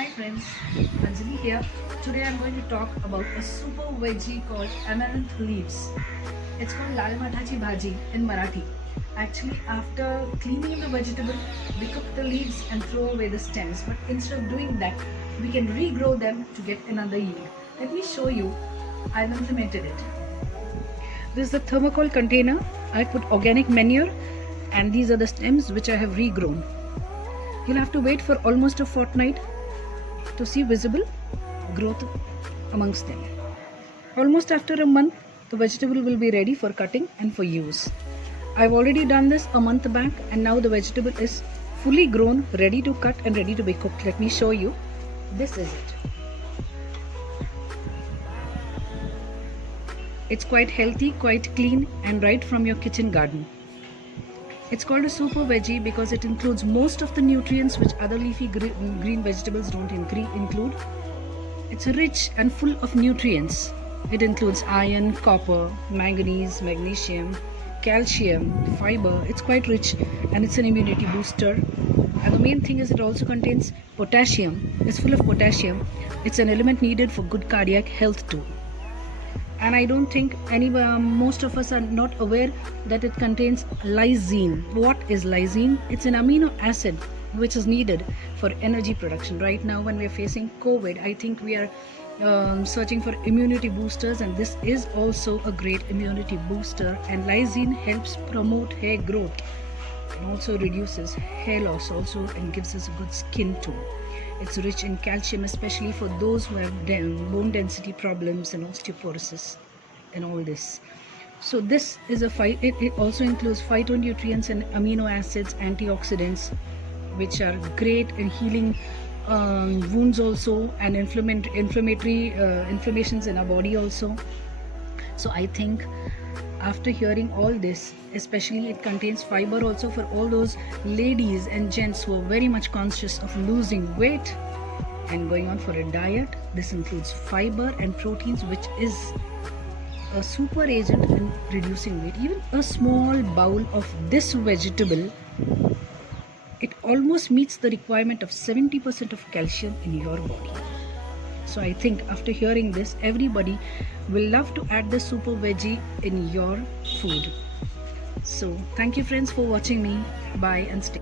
Hi friends, Anjali here. Today I'm going to talk about a super veggie called amaranth leaves. It's called lal mathachi bhaji in Marathi. Actually, after cleaning the vegetable, we cook the leaves and throw away the stems. But instead of doing that, we can regrow them to get another yield. Let me show you. I've implemented it. This is the thermocol container. I put organic manure, and these are the stems which I have regrown. You'll have to wait for almost a fortnight to see visible growth amongst them. Almost after a month, the vegetable will be ready for cutting and for use. I've already done this a month back, and now the vegetable is fully grown, ready to cut and ready to be cooked. Let me show you. This is it. It's quite healthy, quite clean, and right from your kitchen garden. It's called a super veggie because it includes most of the nutrients which other leafy green vegetables don't include. It's rich and full of nutrients. It includes iron, copper, manganese, magnesium, calcium, fiber. It's quite rich and it's an immunity booster. And the main thing is it also contains potassium. It's full of potassium. It's an element needed for good cardiac health too. And I don't think most of us are not aware that it contains lysine. What is lysine? It's an amino acid which is needed for energy production. Right now when we are facing COVID, I think we are searching for immunity boosters, and this is also a great immunity booster. And lysine helps promote hair growth and also reduces hair loss also, and gives us a good skin tone. It's rich in calcium, especially for those who have bone density problems and osteoporosis and all this. So this is it also includes phytonutrients and amino acids, antioxidants, which are great in healing wounds also, and inflammations in our body also. So I think after hearing all this, especially it contains fiber also for all those ladies and gents who are very much conscious of losing weight and going on for a diet. This includes fiber and proteins, which is a super agent in reducing weight. Even a small bowl of this vegetable, it almost meets the requirement of 70% of calcium in your body. So I think after hearing this, everybody will love to add the super veggie in your food. So thank you friends for watching me. Bye and stay.